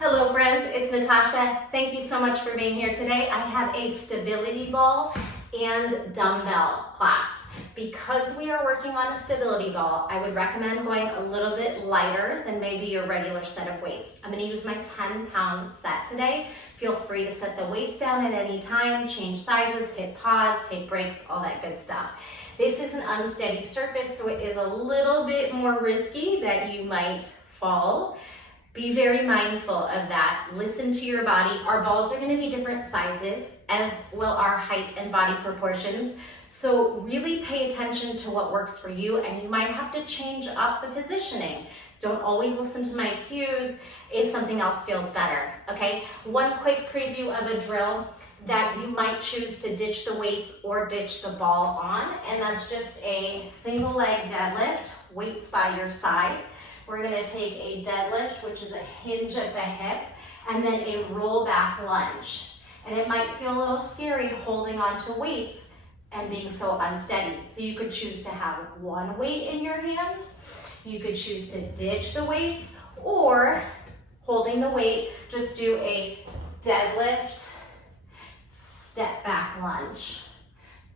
Hello friends, it's Natasha. Thank you so much for being here today. I have a stability ball and dumbbell class. Because we are working on a stability ball, I would recommend going a little bit lighter than maybe your regular set of weights. I'm going to use my 10-pound set today. Feel free to set the weights down at any time, change sizes, hit pause, take breaks, all that good stuff. This is an unsteady surface, so it is a little bit more risky that you might fall. Be very mindful of that. Listen to your body. Our balls are going to be different sizes, as will our height and body proportions. So really pay attention to what works for you, and you might have to change up the positioning. Don't always listen to my cues if something else feels better, okay? One quick preview of a drill that you might choose to ditch the weights or ditch the ball on, and that's just a single leg deadlift, weights by your side. We're going to take a deadlift, which is a hinge at the hip, and then a roll back lunge. And it might feel a little scary holding on to weights and being so unsteady. So you could choose to have one weight in your hand. You could choose to ditch the weights, or holding the weight, just do a deadlift, step back lunge.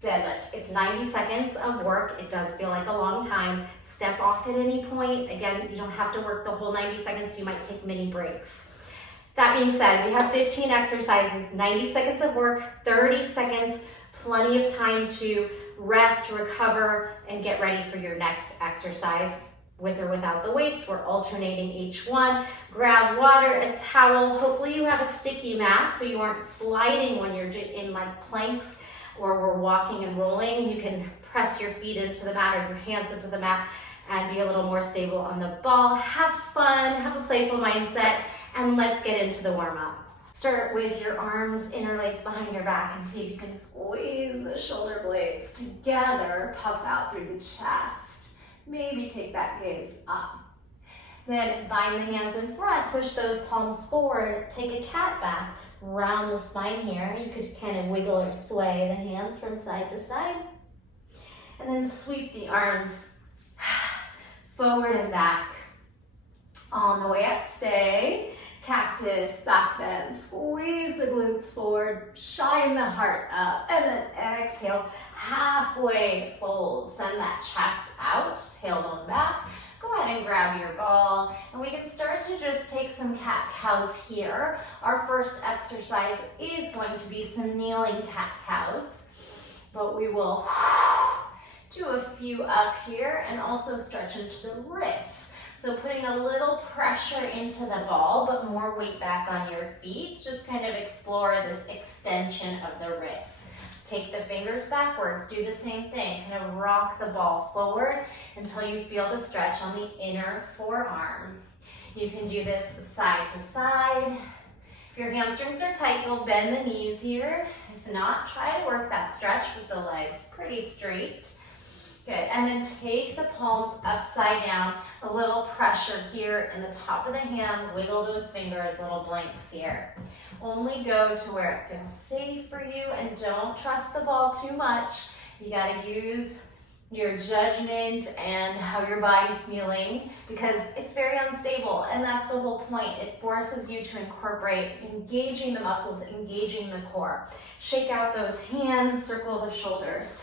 Deadlift. It's 90 seconds of work. It does feel like a long time. Step off at any point. Again, you don't have to work the whole 90 seconds. You might take mini breaks. That being said, we have 15 exercises, 90 seconds of work, 30 seconds, plenty of time to rest, recover, and get ready for your next exercise. With or without the weights, we're alternating each one. Grab water, a towel. Hopefully you have a sticky mat so you aren't sliding when you're in like planks or we're walking and rolling. You can press your feet into the mat or your hands into the mat and be a little more stable on the ball. Have fun, have a playful mindset, and let's get into the warm-up. Start with your arms interlaced behind your back and see if you can squeeze the shoulder blades together, puff out through the chest. Maybe take that gaze up. Then bind the hands in front, push those palms forward, take a cat back, round the spine here. You could kind of wiggle or sway the hands from side to side. And then sweep the arms forward and back. On the way up, stay. Cactus, back bend, squeeze the glutes forward, shine the heart up, and then exhale, halfway fold. Send that chest out, tailbone back. Go ahead and grab your ball, and we can start to just take some cat-cows here. Our first exercise is going to be some kneeling cat-cows, but we will do a few up here and also stretch into the wrists. So putting a little pressure into the ball, but more weight back on your feet. Just kind of explore this extension of the wrists. Take the fingers backwards, do the same thing. Kind of rock the ball forward until you feel the stretch on the inner forearm. You can do this side to side. If your hamstrings are tight, you'll bend the knees here. If not, try to work that stretch with the legs pretty straight. Good, and then take the palms upside down, a little pressure here in the top of the hand, wiggle those fingers, little blinks here. Only go to where it feels safe for you, and don't trust the ball too much. You gotta use your judgment and how your body's feeling, because it's very unstable, and that's the whole point. It forces you to incorporate engaging the muscles, engaging the core. Shake out those hands, circle the shoulders.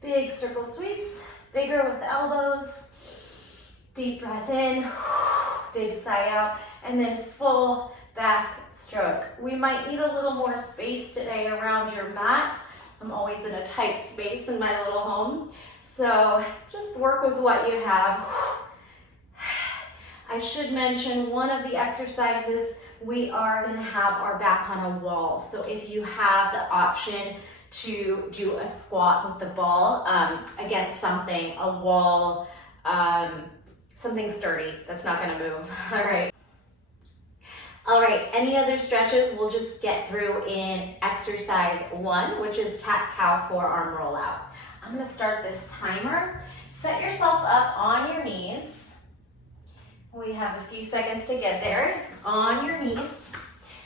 Big circle sweeps, bigger with the elbows. Deep breath in, big sigh out, and then full back stroke. We might need a little more space today around your mat. I'm always in a tight space in my little home, so just work with what you have. I should mention one of the exercises, we are going to have our back on a wall. So if you have the option to do a squat with the ball against something, a wall, something sturdy that's not going to move. All right, any other stretches we'll just get through in exercise 1, which is cat-cow forearm rollout. I'm going to start this timer. Set yourself up on your knees. We have a few seconds to get there. On your knees.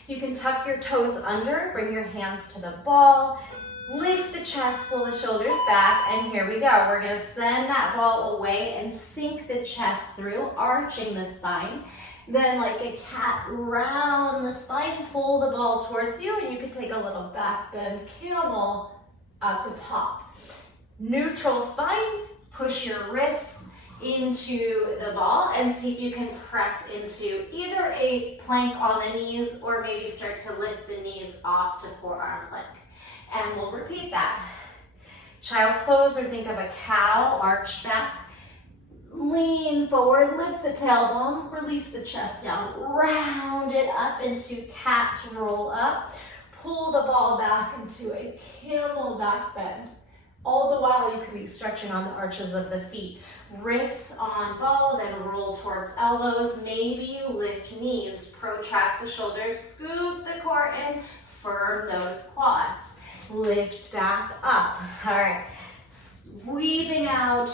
You can tuck your toes under, bring your hands to the ball. Lift the chest, pull the shoulders back, and here we go. We're gonna send that ball away and sink the chest through, arching the spine. Then like a cat, round the spine, pull the ball towards you, and you can take a little back bend camel at the top. Neutral spine, push your wrists into the ball and see if you can press into either a plank on the knees or maybe start to lift the knees off to forearm plank. And we'll repeat that. Child's pose, or think of a cow, arch back. Lean forward, lift the tailbone, release the chest down, round it up into cat to roll up. Pull the ball back into a camel back bend. All the while you can be stretching on the arches of the feet. Wrists on ball, then roll towards elbows. Maybe you lift knees, protract the shoulders, scoop the core in, firm those quads. Lift back up. All right, sweeping out,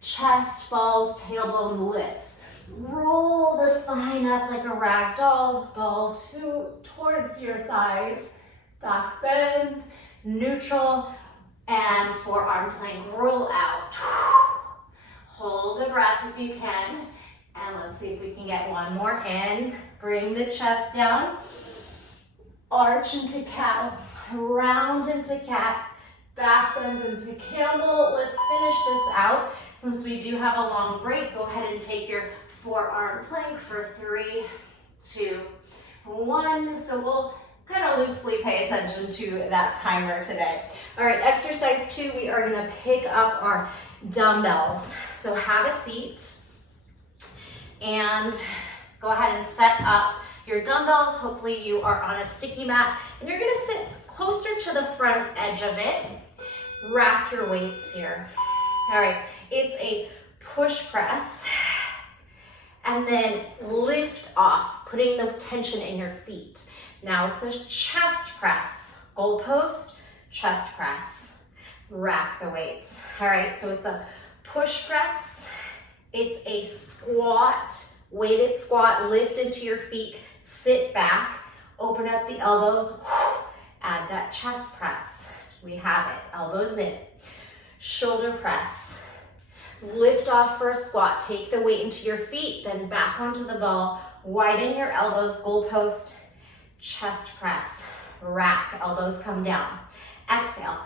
chest falls, tailbone lifts. Roll the spine up like a rag doll, ball towards your thighs. Back bend, neutral, and forearm plank, roll out. Hold a breath if you can, and let's see if we can get one more in. Bring the chest down, arch into cow, round into cat, back bend into camel. Let's finish this out. Since we do have a long break, go ahead and take your forearm plank for 3, 2, 1. So we'll kind of loosely pay attention to that timer today. All right, exercise 2, we are gonna pick up our dumbbells. So have a seat and go ahead and set up your dumbbells. Hopefully you are on a sticky mat and you're gonna sit closer to the front edge of it. Rack your weights here. All right, it's a push press and then lift off, putting the tension in your feet. Now it's a chest press, goalpost, chest press, rack the weights. All right, so it's a push press, it's a squat, weighted squat, lift into your feet, sit back, open up the elbows, add that chest press. We have it, elbows in. Shoulder press, lift off for a squat, take the weight into your feet, then back onto the ball, widen your elbows, goalpost, chest press, rack, elbows come down. Exhale,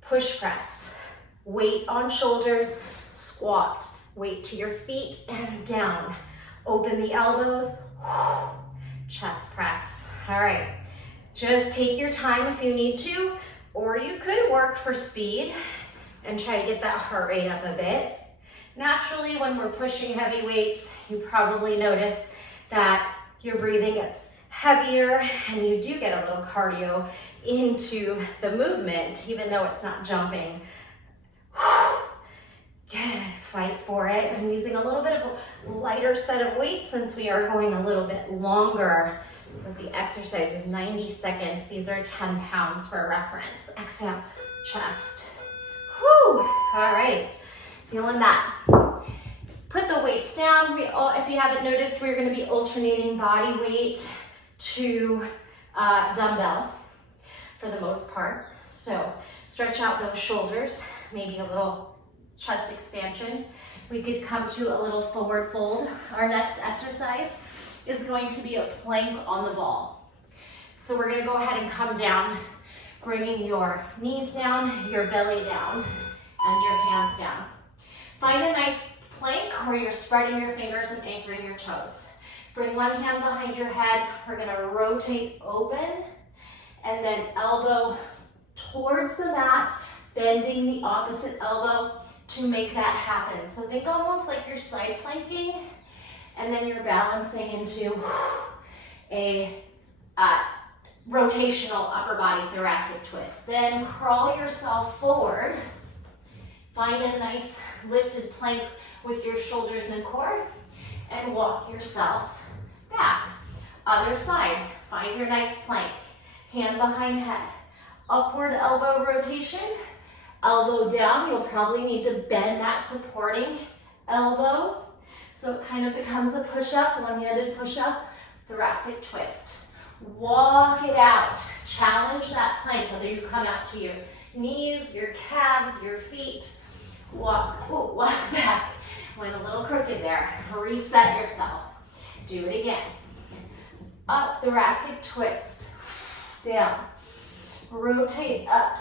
push press, weight on shoulders, squat, weight to your feet and down. Open the elbows, chest press. All right, just take your time if you need to, or you could work for speed and try to get that heart rate up a bit. Naturally, when we're pushing heavy weights, you probably notice that your breathing gets heavier and you do get a little cardio into the movement, even though it's not jumping. Good, fight for it. I'm using a little bit of a lighter set of weight since we are going a little bit longer. But the exercise is 90 seconds. These are 10 pounds for reference. Exhale, chest. Whew, all right, feeling that. Put the weights down. If you haven't noticed, we're gonna be alternating body weight to dumbbell for the most part. So stretch out those shoulders, maybe a little chest expansion. We could come to a little forward fold. Our next exercise is going to be a plank on the ball. So we're gonna go ahead and come down, bringing your knees down, your belly down, and your hands down. Find a nice plank where you're spreading your fingers and anchoring your toes. Bring one hand behind your head. We're gonna rotate open and then elbow towards the mat, bending the opposite elbow to make that happen. So think almost like you're side planking and then you're balancing into a rotational upper body thoracic twist. Then crawl yourself forward. Find a nice lifted plank with your shoulders and core and walk yourself back. Other side, find your nice plank. Hand behind head. Upward elbow rotation. Elbow down, you'll probably need to bend that supporting elbow. So it kind of becomes a push-up, one-handed push-up, thoracic twist. Walk it out. Challenge that plank, whether you come out to your knees, your calves, your feet. Walk back. Went a little crooked there. Reset yourself. Do it again. Up, thoracic twist. Down. Rotate up.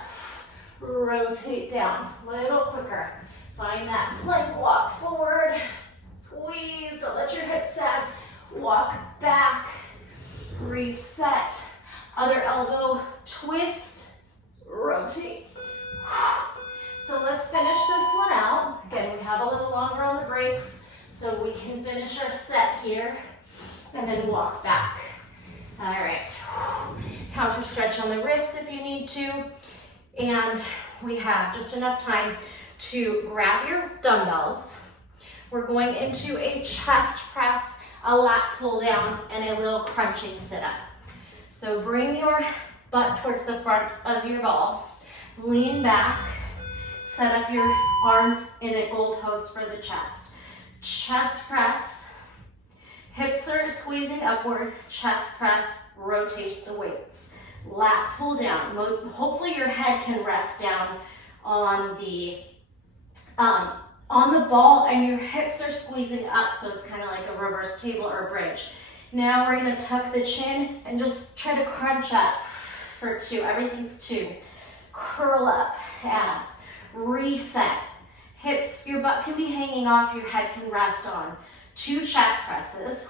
Rotate down. A little quicker. Find that plank walk forward. Squeeze. Don't let your hips sag. Walk back. Reset. Other elbow. Twist. Rotate. So let's finish this one out. Again, we have a little longer on the breaks, so we can finish our set here and then walk back. All right. Counter stretch on the wrists if you need to. And we have just enough time to grab your dumbbells. We're going into a chest press, a lat pull down, and a little crunching sit up. So bring your butt towards the front of your ball. Lean back. Set up your arms in a goalpost for the chest. Chest press. Hips are squeezing upward. Chest press. Rotate the weights. Lat pull down. Hopefully your head can rest down on the ball and your hips are squeezing up, so it's kind of like a reverse table or bridge. Now we're going to tuck the chin and just try to crunch up for 2. Everything's 2. Curl up, abs. Reset. Hips, your butt can be hanging off, your head can rest on. 2 chest presses.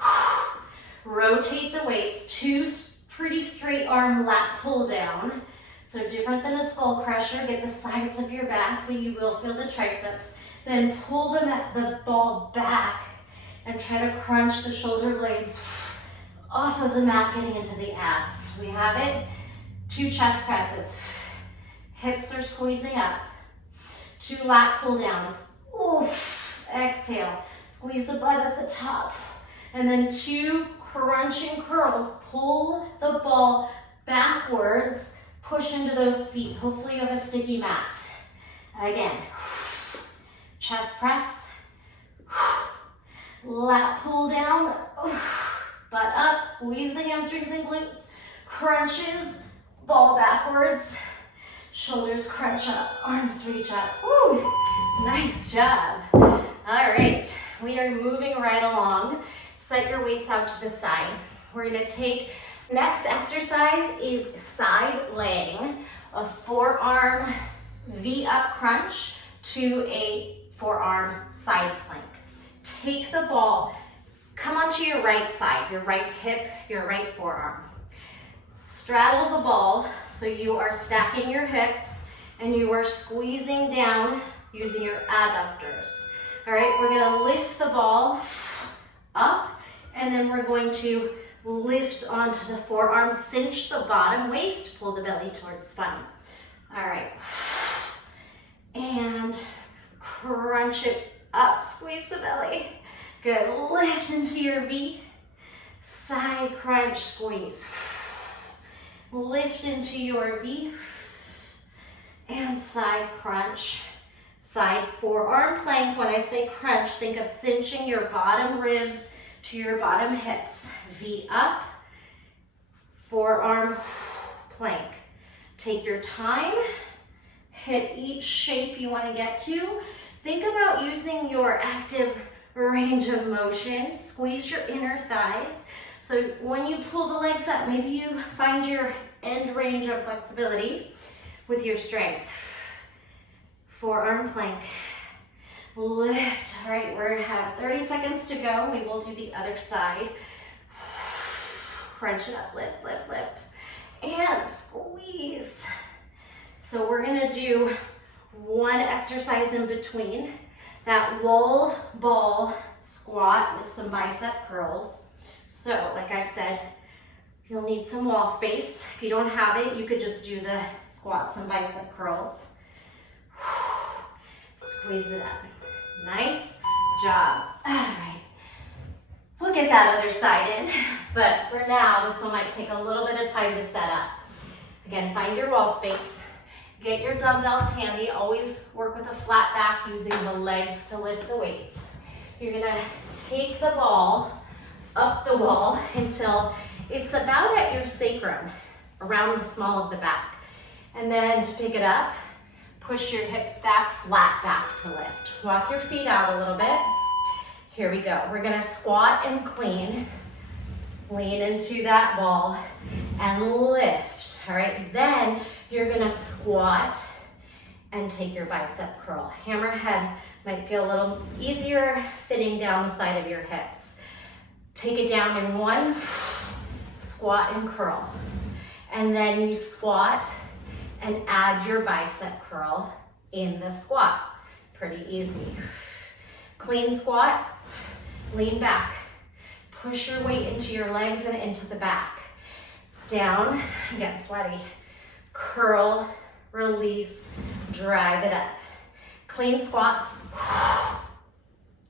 Rotate the weights. 2 pretty straight arm lat pull down. So different than a skull crusher. Get the sides of your back, but you will feel the triceps. Then pull the ball back and try to crunch the shoulder blades off of the mat, getting into the abs. We have it. 2 chest presses. Hips are squeezing up. 2 lat pull downs. Oof. Exhale. Squeeze the butt at the top. And then 2 crunching curls. Pull the ball backwards. Push into those feet. Hopefully you have a sticky mat. Again. Chest press. Lat pull down. Butt up. Squeeze the hamstrings and glutes. Crunches. Ball backwards. Shoulders crunch up, arms reach up. Woo! Nice job. All right, we are moving right along. Set your weights out to the side. We're gonna take, next exercise is side laying, a forearm V-up crunch to a forearm side plank. Take the ball, come onto your right side, your right hip, your right forearm. Straddle the ball so you are stacking your hips and you are squeezing down using your adductors. All right, we're gonna lift the ball up and then we're going to lift onto the forearm, cinch the bottom waist, pull the belly towards spine. All right, and crunch it up, squeeze the belly. Good, lift into your V, side crunch, squeeze. Lift into your V, and side crunch, side forearm plank. When I say crunch, think of cinching your bottom ribs to your bottom hips. V up, forearm plank. Take your time, hit each shape you want to get to. Think about using your active range of motion. Squeeze your inner thighs. So when you pull the legs up, maybe you find your end range of flexibility with your strength. Forearm plank. Lift. All right, we have 30 seconds to go. We will do the other side. Crunch it up, lift, lift, lift. And squeeze. So we're gonna do one exercise in between. That wall ball squat with some bicep curls. So, like I said, you'll need some wall space. If you don't have it, you could just do the squats and bicep curls. Squeeze it up. Nice job. All right. We'll get that other side in, but for now, this one might take a little bit of time to set up. Again, find your wall space. Get your dumbbells handy. Always work with a flat back using the legs to lift the weights. You're gonna take the ball up the wall until It's about at your sacrum, around the small of the back. And then to pick it up, push your hips back, flat back to lift. Walk your feet out a little bit. Here we go. We're gonna squat and clean. Lean into that ball and lift. All right, then you're gonna squat and take your bicep curl. Hammerhead might feel a little easier fitting down the side of your hips. Take it down in one, squat and curl. And then you squat and add your bicep curl in the squat. Pretty easy. Clean squat, lean back. Push your weight into your legs and into the back. Down, get sweaty. Curl, release, drive it up. Clean squat,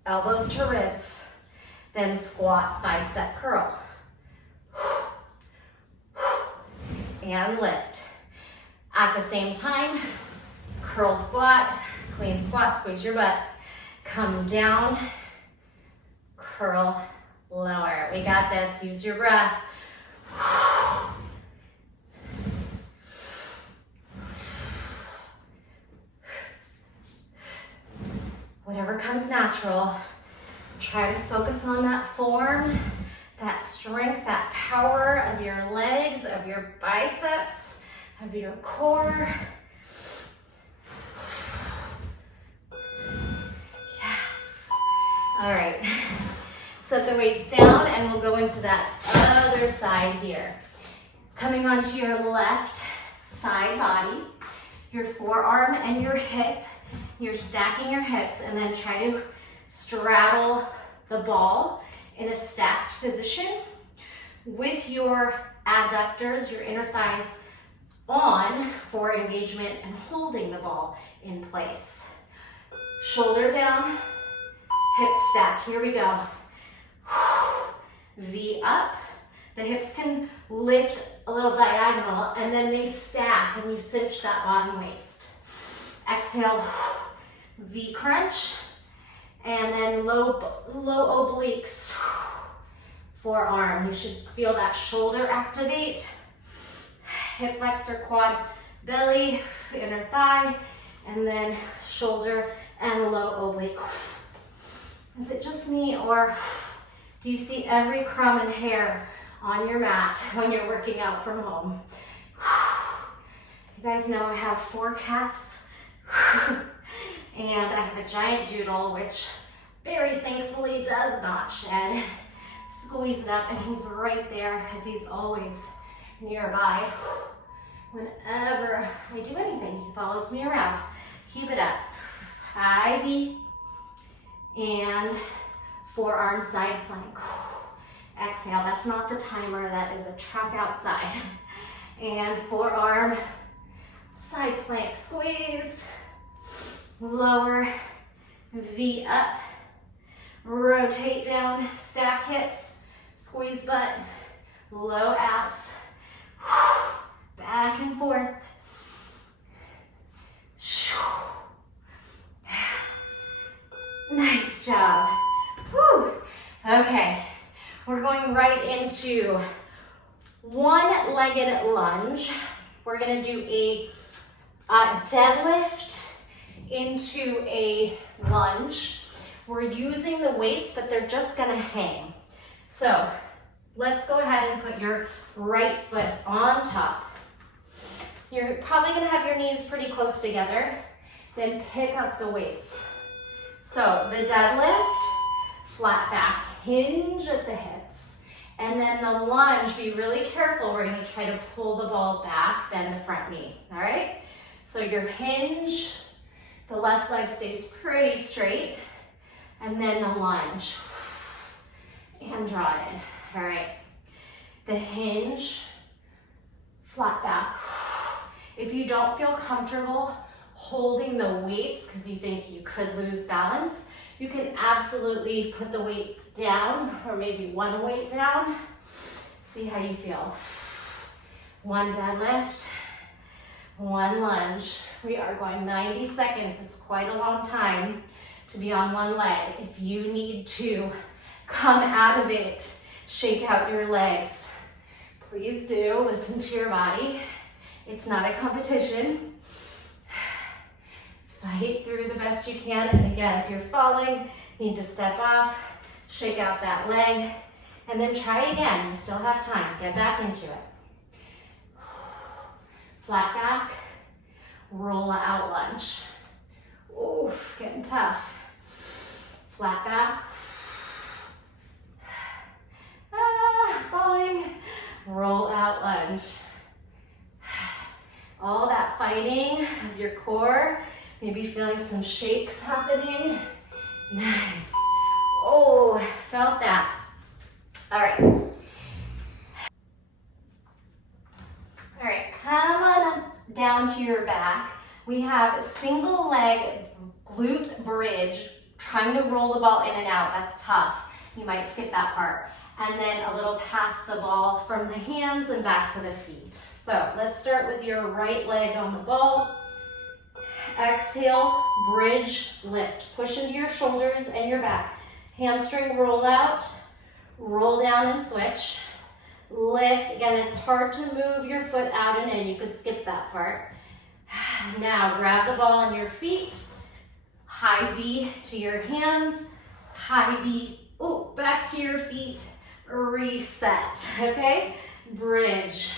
elbows to ribs, then squat, bicep curl. And lift. At the same time, curl squat, clean squat, squeeze your butt. Come down, curl, lower. We got this, use your breath. Whatever comes natural, try to focus on that form, that strength, that power of your legs, of your biceps, of your core. Yes. All right. Set the weights down and we'll go into that other side here. Coming onto your left side body, your forearm and your hip. You're stacking your hips and then try to straddle the ball in a stacked position with your adductors, your inner thighs on for engagement and holding the ball in place. Shoulder down, hip stack. Here we go. V up. The hips can lift a little diagonal and then they stack and you cinch that bottom waist. Exhale, V crunch, and then low obliques. Forearm, you should feel that shoulder activate. Hip flexor, quad, belly, inner thigh, and then shoulder and low oblique. Is it just me, or do you see every crumb and hair on your mat when you're working out from home? You guys know I have 4 cats. And I have a giant doodle, which very thankfully does not shed. Squeeze it up, and he's right there because he's always nearby. Whenever I do anything, he follows me around. Keep it up. High V and forearm side plank. Exhale, that's not the timer, that is a track outside. And forearm side plank, squeeze. Lower, V up, rotate down, stack hips, squeeze butt, low abs, back and forth. Nice job. Whew. Okay, we're going right into one-legged lunge. We're gonna do a deadlift into a lunge. We're using the weights, but they're just gonna hang. So let's go ahead and put your right foot on top. You're probably gonna have your knees pretty close together. Then pick up the weights. So the deadlift, flat back, hinge at the hips. And then the lunge, be really careful. We're gonna try to pull the ball back, bend the front knee, all right? So your hinge, the left leg stays pretty straight, and then the lunge, and draw it in, all right? The hinge, flat back. If you don't feel comfortable holding the weights because you think you could lose balance, you can absolutely put the weights down, or maybe one weight down. See how you feel. One deadlift, one lunge. We are going 90 seconds. It's quite a long time to be on one leg. If you need to come out of it, shake out your legs. Please do listen to your body. It's not a competition. Fight through the best you can. And again, if you're falling, you need to step off, shake out that leg, and then try again. You still have time. Get back into it. Flat back, roll out lunge. Oof, getting tough. Flat back. Falling. Roll out lunge. All that fighting of your core, maybe feeling some shakes happening. Nice. Oh, felt that. All right. All right, come on down to your back. We have a single leg glute bridge, trying to roll the ball in and out. That's tough. You might skip that part. And then a little pass the ball from the hands and back to the feet. So let's start with your right leg on the ball. Exhale, bridge, lift. Push into your shoulders and your back. Hamstring roll out, roll down and switch. Lift. Again, it's hard to move your foot out and in. You could skip that part. Now grab the ball on your feet. High V to your hands. High V, back to your feet. Reset, okay? Bridge,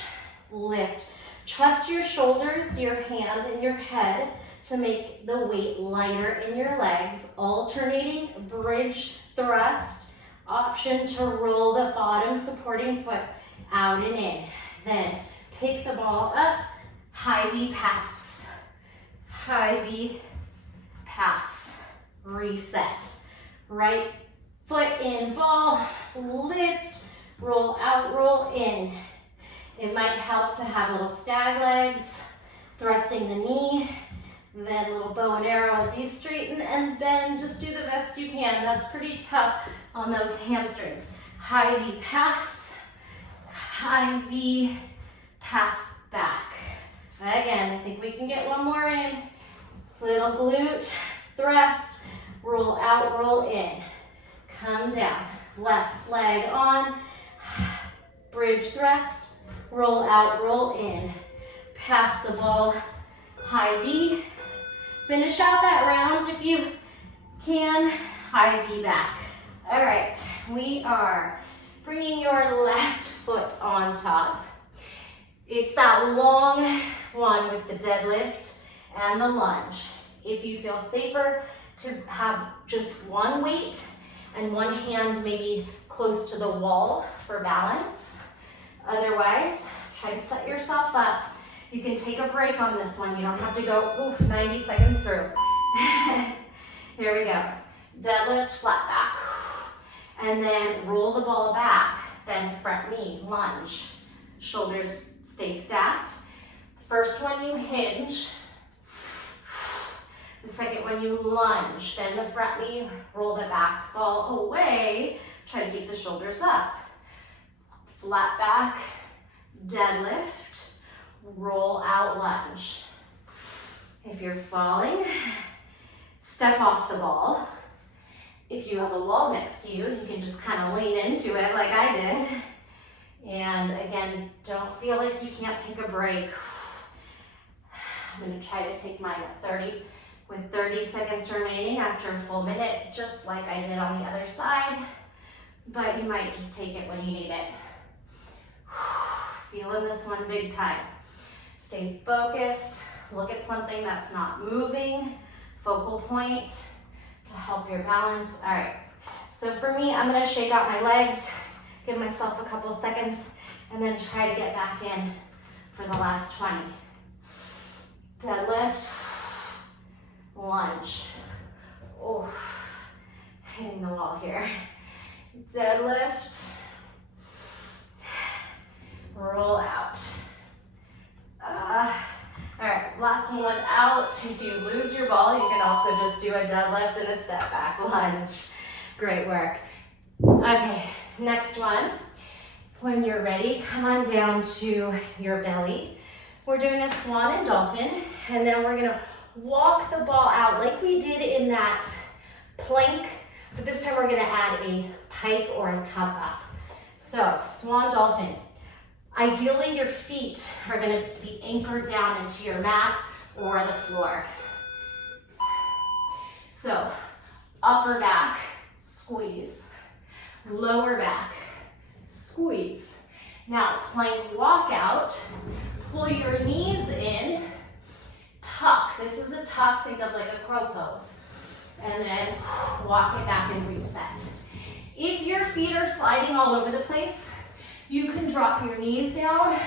lift. Trust your shoulders, your hand, and your head to make the weight lighter in your legs. Alternating bridge thrust. Option to roll the bottom supporting foot out and in. Then pick the ball up, high V pass. High V pass. Reset. Right foot in, ball, lift, roll out, roll in. It might help to have little stag legs, thrusting the knee, then a little bow and arrow as you straighten and bend. Just do the best you can. That's pretty tough on those hamstrings. High V pass, high V pass back. Again, I think we can get one more in. Little glute thrust, roll out, roll in. Come down, left leg on, bridge thrust, roll out, roll in. Pass the ball, high V. Finish out that round if you can, high V back. All right, we are bringing your left foot on top. It's that long one with the deadlift and the lunge. If you feel safer to have just one weight and one hand maybe close to the wall for balance. Otherwise, try to set yourself up. You can take a break on this one. You don't have to go 90 seconds through. Here we go. Deadlift, flat back. And then roll the ball back, bend front knee, lunge. Shoulders stay stacked. The first one you hinge. The second one you lunge, bend the front knee, roll the back ball away, try to keep the shoulders up. Flat back, deadlift, roll out lunge. If you're falling, step off the ball. If you have a wall next to you, you can just kind of lean into it like I did. And again, don't feel like you can't take a break. I'm gonna try to take mine at 30. With 30 seconds remaining after a full minute, just like I did on the other side, but you might just take it when you need it. Feeling this one big time. Stay focused, look at something that's not moving, focal point to help your balance. All right, so for me, I'm gonna shake out my legs, give myself a couple seconds, and then try to get back in for the last 20. Deadlift. Lunge. Oh, hitting the wall here. Deadlift. Roll out. All right, last one out. If you lose your ball, you can also just do a deadlift and a step back lunge. Great work. Okay, next one. When you're ready, come on down to your belly. We're doing a swan and dolphin, and then we're gonna walk the ball out like we did in that plank, but this time we're gonna add a pike or a tuck up. So, swan dolphin. Ideally, your feet are gonna be anchored down into your mat or the floor. So, upper back, squeeze. Lower back, squeeze. Now, plank walkout. Pull your knees in, tuck. This is a tuck, think of like a crow pose. And then walk it back and reset. If your feet are sliding all over the place, you can drop your knees down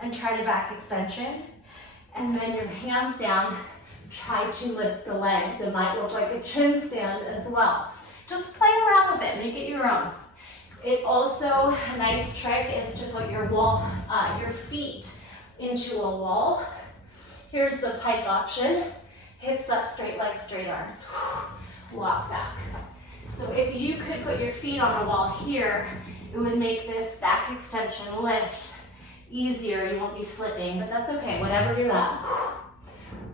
and try to back extension. And then your hands down, try to lift the legs. It might look like a chin stand as well. Just play around with it, make it your own. It also, a nice trick is to put your feet into a wall. Here's the pike option. Hips up, straight legs, straight arms. Walk back. So if you could put your feet on a wall here, it would make this back extension lift easier. You won't be slipping, but that's okay, whatever you're at.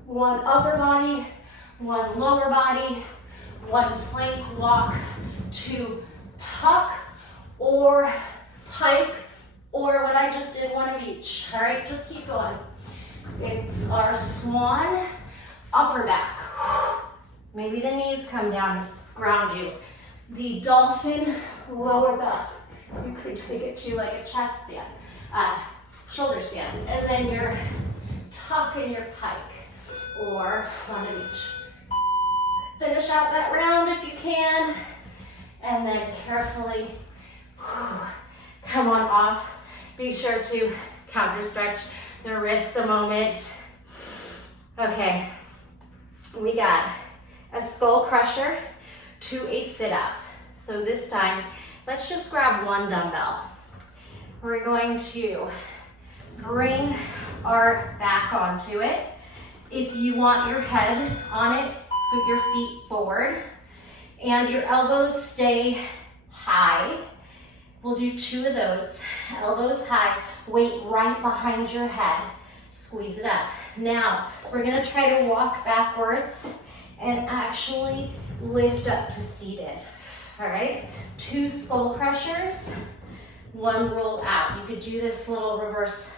One upper body, one lower body, one plank walk to tuck or pike, or what I just did, one of each. All right, just keep going. It's our swan, upper back. Maybe the knees come down, ground you. The dolphin, lower back. You could take it to like a chest stand, shoulder stand. And then your tuck and your pike, or one of each. Finish out that round if you can. And then carefully come on off. Be sure to counter stretch the wrists a moment. Okay, we got a skull crusher to a sit-up. So this time, let's just grab one dumbbell. We're going to bring our back onto it. If you want your head on it, scoot your feet forward and your elbows stay high. We'll do 2 of those. Elbows high, weight right behind your head. Squeeze it up. Now, we're gonna try to walk backwards and actually lift up to seated. All right, 2 skull crushers, 1 roll out. You could do this little reverse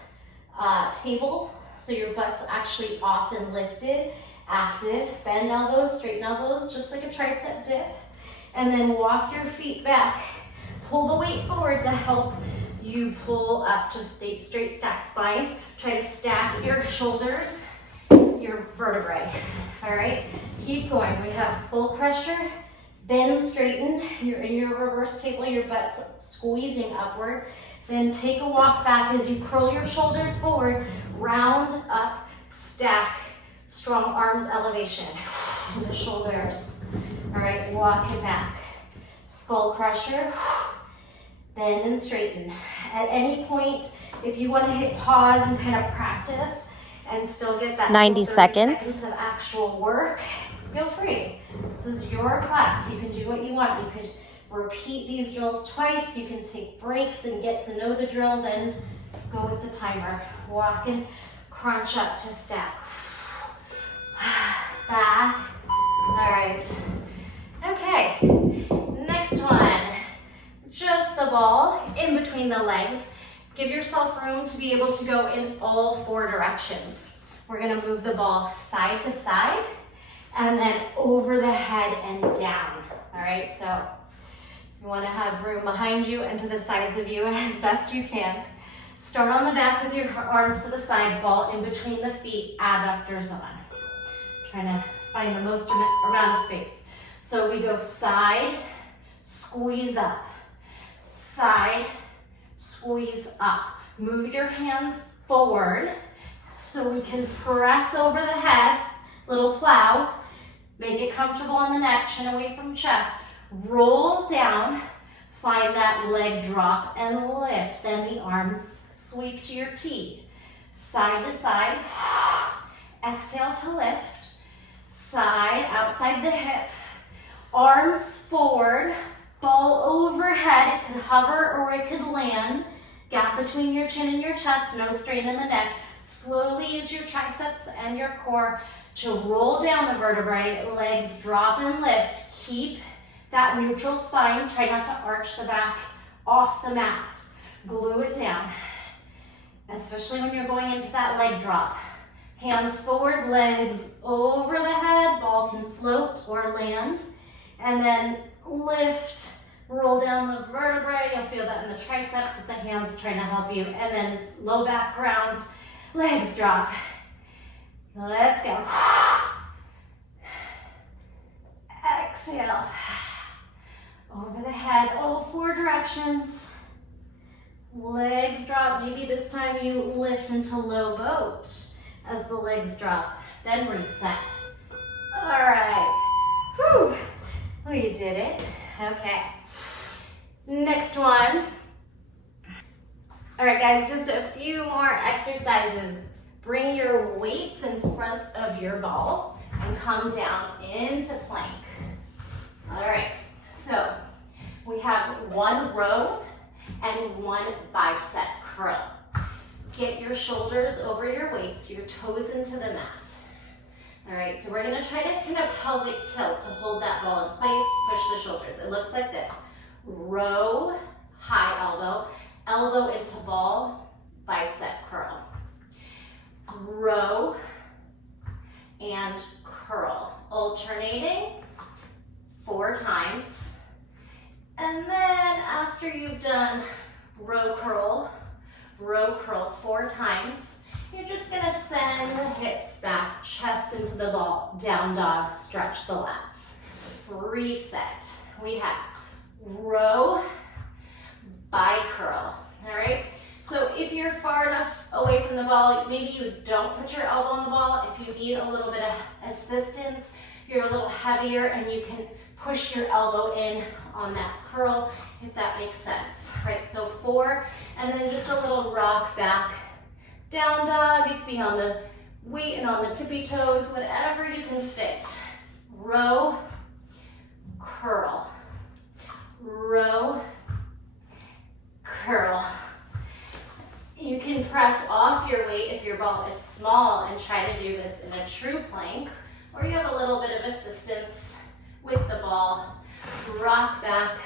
table, so your butt's actually off and lifted, active. Bend elbows, straighten elbows, just like a tricep dip. And then walk your feet back. Pull the weight forward to help you pull up to straight stacked spine. Try to stack your shoulders, your vertebrae. All right, keep going. We have skull crusher, bend, straighten. You're in your reverse table, your butt's squeezing upward. Then take a walk back as you curl your shoulders forward, round up, stack, strong arms elevation. The shoulders. All right, walk it back. Skull crusher, bend and straighten. At any point, if you want to hit pause and kind of practice and still get that 90 seconds of actual work, feel free. This is your class. You can do what you want. You could repeat these drills twice. You can take breaks and get to know the drill, then go with the timer. Walk and crunch up to stack. Back. All right. Okay. Next one. Just the ball in between the legs. Give yourself room to be able to go in all 4 directions. We're gonna move the ball side to side and then over the head and down. All right, so you wanna have room behind you and to the sides of you as best you can. Start on the back with your arms to the side, ball in between the feet, adductors on. Trying to find the most amount of space. So we go side, squeeze up, side, squeeze up. Move your hands forward so we can press over the head, little plow. Make it comfortable on the neck, chin away from chest. Roll down, find that leg drop and lift. Then the arms sweep to your T. Side to side, exhale to lift. Side, outside the hip. Arms forward, ball overhead. It could hover or it could land. Gap between your chin and your chest, no strain in the neck. Slowly use your triceps and your core to roll down the vertebrae. Legs drop and lift. Keep that neutral spine. Try not to arch the back off the mat. Glue it down. especially when you're going into that leg drop. Hands forward, legs over the head, ball can float or land, and then lift, roll down the vertebrae. You'll feel that in the triceps with the hands trying to help you, and then low back grounds, legs drop. Let's go. Exhale. Over the head, all 4 directions. Legs drop. Maybe this time you lift into low boat as the legs drop. Then reset. All right. Whew. We did it. Okay. Next one. All right, guys, just a few more exercises. Bring your weights in front of your ball and come down into plank. All right, so we have 1 row and 1 bicep curl. Get your shoulders over your weights, your toes into the mat. All right, so we're gonna try to kind of pelvic tilt to hold that ball in place, push the shoulders. It looks like this. Row, high elbow, elbow into ball, bicep curl. Row and curl, alternating 4 times. And then after you've done row curl 4 times, you're just gonna send the hips back, chest into the ball, down dog, stretch the lats. Reset. We have row, bi curl, all right? So if you're far enough away from the ball, maybe you don't put your elbow on the ball. If you need a little bit of assistance, you're a little heavier and you can push your elbow in on that curl, if that makes sense, right? So 4, and then just a little rock back, down dog. You can be on the weight and on the tippy toes, whatever you can fit. Row, curl, row, curl. You can press off your weight if your ball is small and try to do this in a true plank, or you have a little bit of assistance with the ball. Rock back,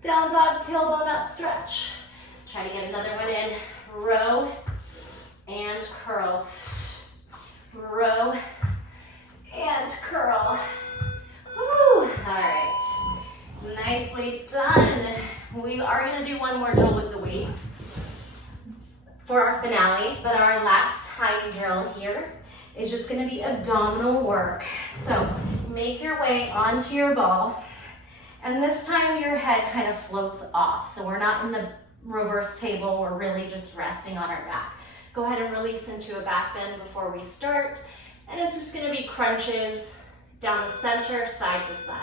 down dog, tailbone up, stretch. Try to get another one in. Row and curl. Row and curl. Woo! All right, nicely done. We are gonna do one more drill with the weights for our finale, but our last time drill here is just gonna be abdominal work. So make your way onto your ball, and this time your head kind of floats off. So we're not in the reverse table, we're really just resting on our back. Go ahead and release into a back bend before we start, and it's just gonna be crunches down the center, side to side.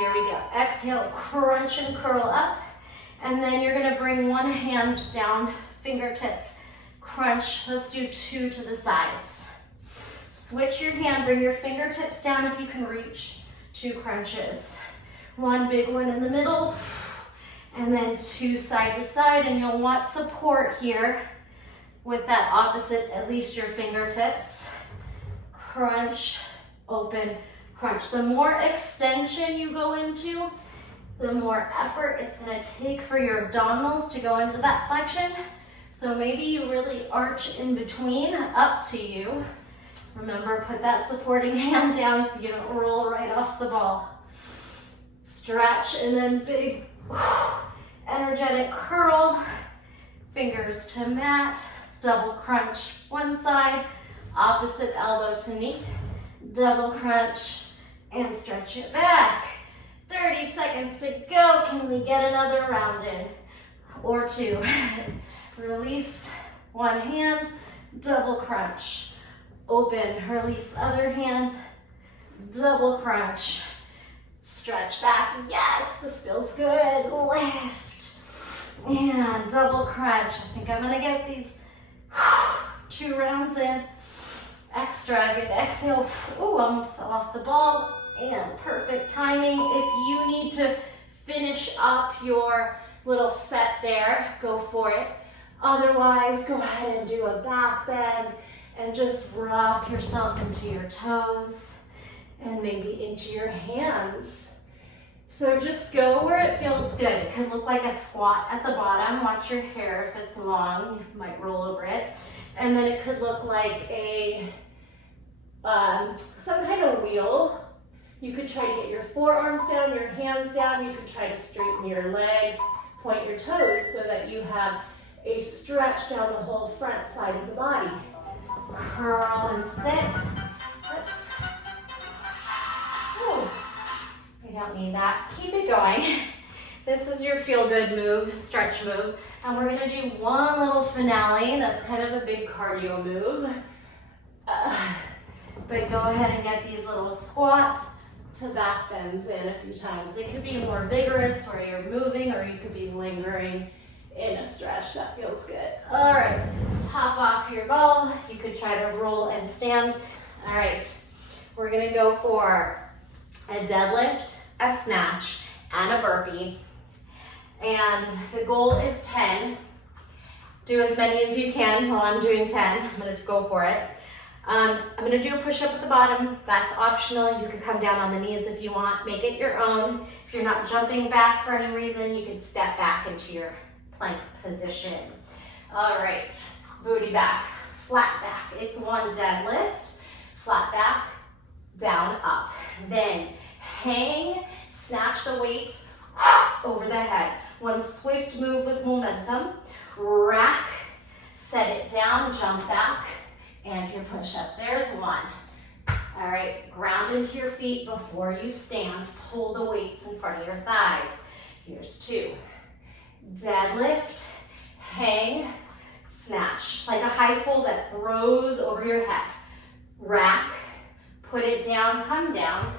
Here we go. Exhale, crunch and curl up, and then you're gonna bring one hand down, fingertips, crunch. Let's do 2 to the sides. Switch your hand, bring your fingertips down if you can reach. 2 crunches. 1 big one in the middle, and then 2 side to side, and you'll want support here with that opposite, at least your fingertips. Crunch, open, crunch. The more extension you go into, the more effort it's gonna take for your abdominals to go into that flexion. So maybe you really arch in between, up to you. Remember, put that supporting hand down so you don't roll right off the ball. Stretch, and then big, energetic curl. Fingers to mat, double crunch one side, opposite elbow to knee, double crunch, and stretch it back. 30 seconds to go. Can we get another round in? Or 2. Release one hand, double crunch. Open, release other hand, double crunch. Stretch back. Yes, this feels good. Lift. And double crunch. I think I'm gonna get these 2 rounds in. Extra, good exhale. Ooh, almost fell off the ball. And perfect timing. If you need to finish up your little set there, go for it. Otherwise, go ahead and do a back bend and just rock yourself into your toes and maybe into your hands. So just go where it feels good. It could look like a squat at the bottom. Watch your hair if it's long, you might roll over it. And then it could look like a some kind of wheel. You could try to get your forearms down, your hands down. You could try to straighten your legs, point your toes so that you have a stretch down the whole front side of the body. Curl and sit. Oops. Whew. I don't need that. Keep it going. This is your feel-good move, stretch move. And we're gonna do one little finale. That's kind of a big cardio move. But go ahead and get these little squat to back bends in a few times. It could be more vigorous where you're moving, or you could be lingering in a stretch. That feels good. All right, hop off your ball. You could try to roll and stand. All right, we're gonna go for a deadlift, a snatch, and a burpee. And the goal is 10. Do as many as you can. While I'm doing 10, I'm gonna go for it. I'm gonna do a push-up at the bottom. That's optional. You could come down on the knees if you want. Make it your own. If you're not jumping back for any reason, you can step back into your plank position. All right, booty back, flat back. It's one deadlift, flat back, down, up. Then hang, snatch the weights over the head. One swift move with momentum. Rack, set it down, jump back, and your push-up. There's one. All right, ground into your feet before you stand. Pull the weights in front of your thighs. Here's two. Deadlift, hang, snatch. Like a high pull that throws over your head. Rack, put it down, come down,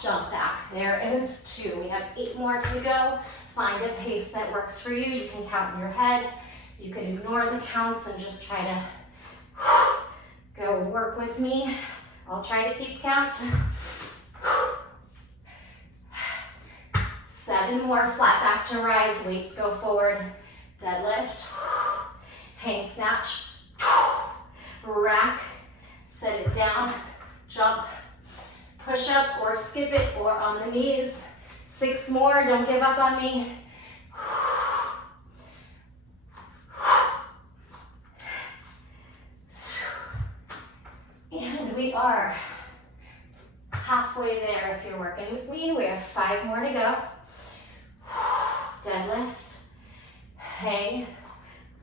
jump back. There is two. We have 8 more to go. Find a pace that works for you. You can count in your head. You can ignore the counts and just try to go work with me. I'll try to keep count. 7 more, flat back to rise. Weights go forward. Deadlift, hang, snatch, rack, set it down, jump, push up or skip it or on the knees. 6 more, don't give up on me. And we are halfway there if you're working with me. We have 5 more to go. Deadlift, hang,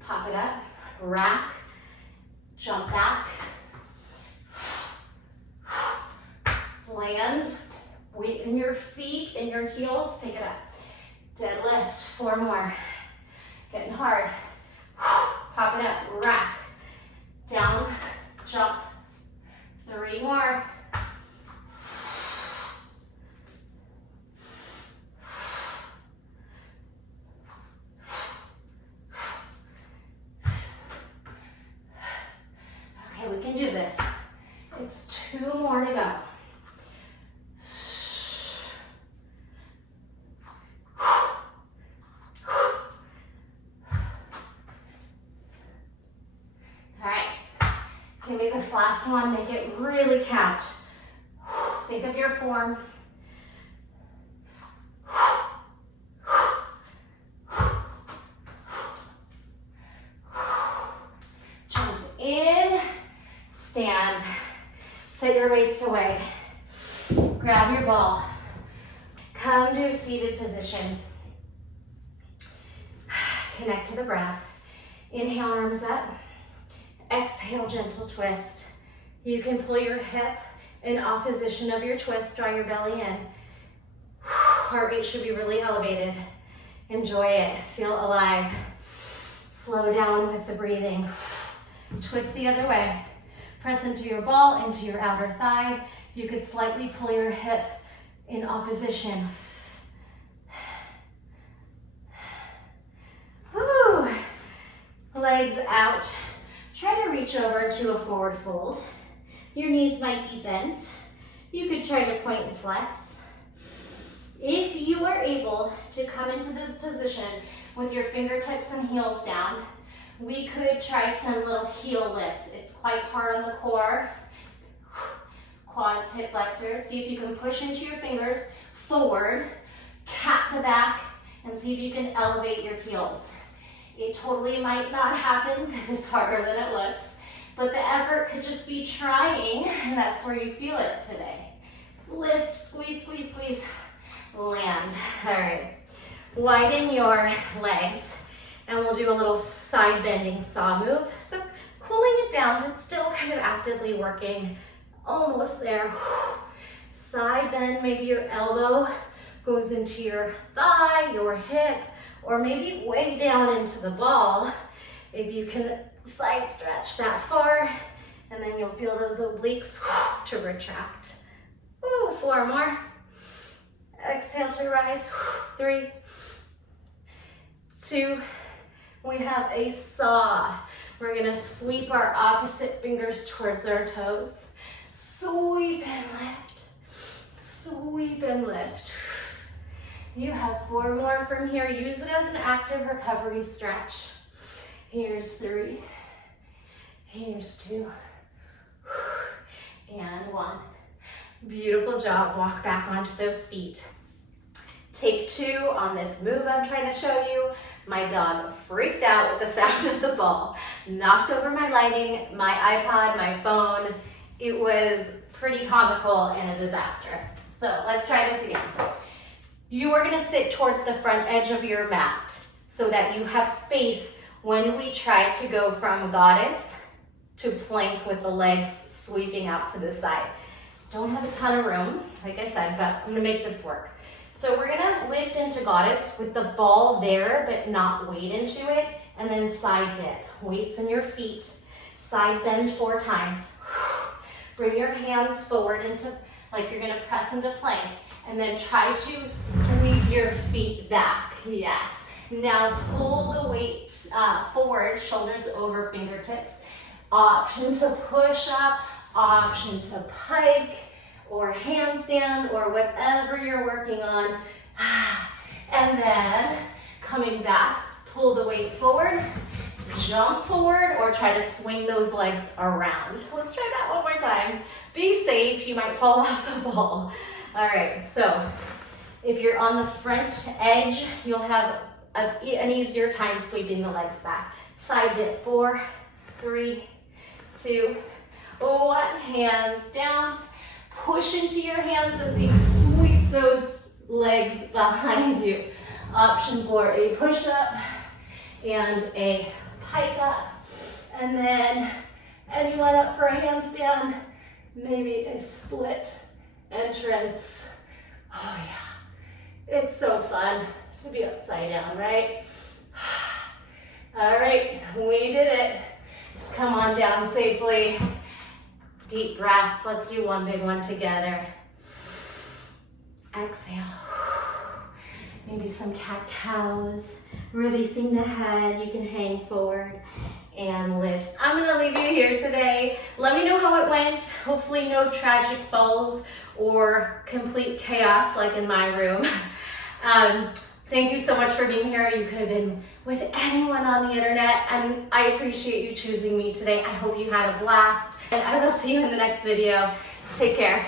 pop it up, rack, jump back, land, weight in your feet, in your heels, pick it up. Deadlift, 4 more, getting hard. Pop it up, rack, down, jump, 3 more. Okay, we can do this. It's 2 more to go. Give me this last one, make it really count. Think of your form. Jump in, stand, set your weights away. Grab your ball. Come to a seated position. Connect to the breath. Inhale, arms up. Exhale, gentle twist. You can pull your hip in opposition of your twist, draw your belly in. Heart rate should be really elevated. Enjoy it, feel alive. Slow down with the breathing. Twist the other way. Press into your ball, into your outer thigh. You could slightly pull your hip in opposition. Woo. Legs out. Try to reach over to a forward fold. Your knees might be bent. You could try to point and flex. If you are able to come into this position with your fingertips and heels down, we could try some little heel lifts. It's quite hard on the core. Quads, hip flexors. See if you can push into your fingers forward. cat the back and see if you can elevate your heels. It totally might not happen because it's harder than it looks, but the effort could just be trying, and that's where you feel it today. Lift, squeeze, squeeze, squeeze, land. All right, widen your legs, and we'll do a little side bending saw move. So cooling it down, but still kind of actively working. Almost there. Side bend, maybe your elbow goes into your thigh, your hip, or maybe way down into the ball. If you can side stretch that far, and then you'll feel those obliques to retract. Ooh, 4 more. Exhale to rise. 3, 2, we have a saw. We're gonna sweep our opposite fingers towards our toes. Sweep and lift. Sweep and lift. You have 4 more from here. Use it as an active recovery stretch. Here's 3. Here's 2. And 1. Beautiful job. Walk back onto those feet. Take 2 on this move I'm trying to show you. My dog freaked out with the sound of the ball. Knocked over my lighting, my iPod, my phone. It was pretty comical and a disaster. So let's try this again. You are gonna sit towards the front edge of your mat so that you have space when we try to go from goddess to plank with the legs sweeping out to the side. Don't have a ton of room, like I said, but I'm gonna make this work. So we're gonna lift into goddess with the ball there, but not weight into it, and then side dip. Weights in your feet, side bend 4 times. Bring your hands forward into, like you're gonna press into plank, and then try to sweep your feet back. Yes. Now pull the weight forward, shoulders over fingertips. Option to push up, option to pike, or handstand, or whatever you're working on. And then coming back, pull the weight forward, jump forward, or try to swing those legs around. Let's try that one more time. Be safe, you might fall off the ball. All right, so if you're on the front edge, you'll have an easier time sweeping the legs back. Side dip, 4, 3, 2, 1, hands down. Push into your hands as you sweep those legs behind you. Option for a push up and a pike up. And then anyone up for a handstand, maybe a split entrance. Oh yeah, it's so fun to be upside down, right? All right, we did it. Come on down safely. Deep breath. Let's do one big one together. Exhale. Maybe some cat-cows. Releasing the head. You can hang forward and lift. I'm gonna leave you here today. Let me know how it went. Hopefully no tragic falls or complete chaos like in my room. Thank you so much for being here. You could have been with anyone on the internet, and I appreciate you choosing me today. I hope you had a blast, and I will see you in the next video. Take care.